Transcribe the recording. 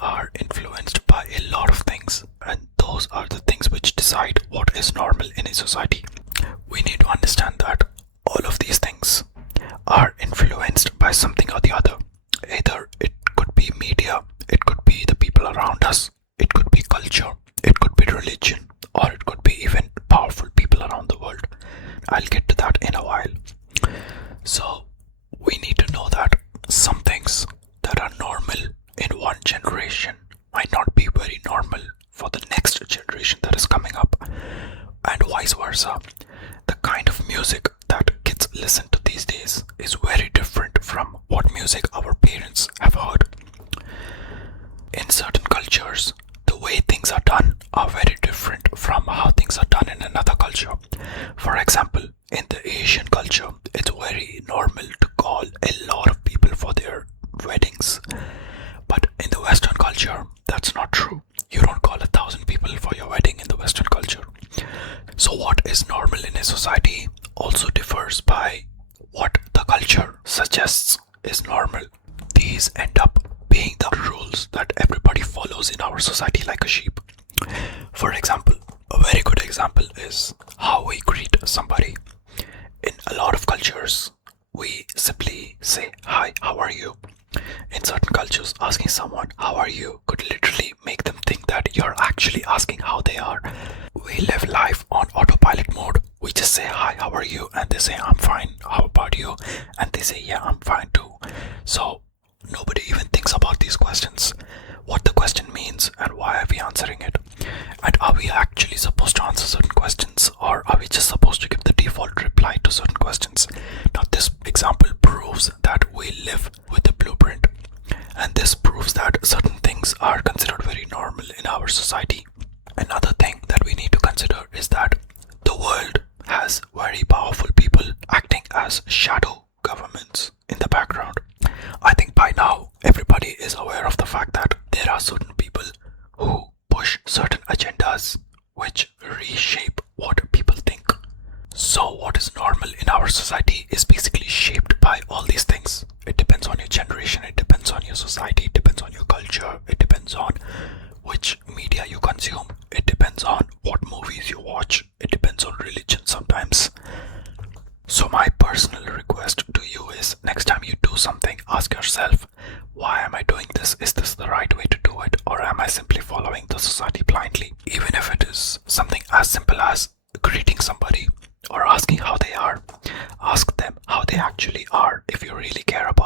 are influenced by a lot of things, and those are the things which decide what is normal in a society. We need to understand that all of these things are influenced by something or the other. Either it could be media, it could be the people around us, it could be culture, it could be religion, or it could be even powerful people around the world. I'll get to that in a while. So, we need to know that some things that are normal in one generation might not be very normal for the next generation that is coming up, and vice versa. The kind of music that kids listen to these days is very different from what music our parents have heard. In certain cultures, the way things are done are very different from how things are done in another culture. For example, in the Asian culture, it's very normal to call a lot of people for their weddings. But in the Western culture, that's not true. You don't call 1,000 people for your wedding in the Western culture. So what is normal in a society also differs by what the culture suggests is normal. These end up being the rules that everybody follows in our society like a sheep. For example, a very good example is how we greet somebody. In a lot of cultures, we simply say, "Hi, how are you?" In certain cultures, asking someone, "How are you?" could literally make them think that you're actually asking how they are. We live life on autopilot mode. We just say, "Hi, how are you?" And they say, "I'm fine. How about you?" And they say, "Yeah, I'm fine too." So nobody even thinks about these questions. What the question means and why are we answering it? And are we actually supposed to answer certain questions, or are we just supposed to give the default reply to certain questions? Now this example proves that we live with a blueprint, and this proves that certain things are considered very normal in our society. Another thing that we need to consider is that the world has very powerful people acting as shadow governments in the background. I think by now everybody is aware of the fact that there are certain people who push certain agendas which reshape what people think. So what is normal in our society is basically shaped by all these things. It depends on your generation, it depends on your society, it depends on your culture, it depends on which media you consume, it depends on what movies you watch, it depends on religion sometimes. So my personal request to you is, next time you do something, ask yourself, why am I doing this? Is this the right way to do it? Or am I simply following the society blindly? Even if it is something as simple as greeting somebody or asking how they are, ask them how they actually are if you really care about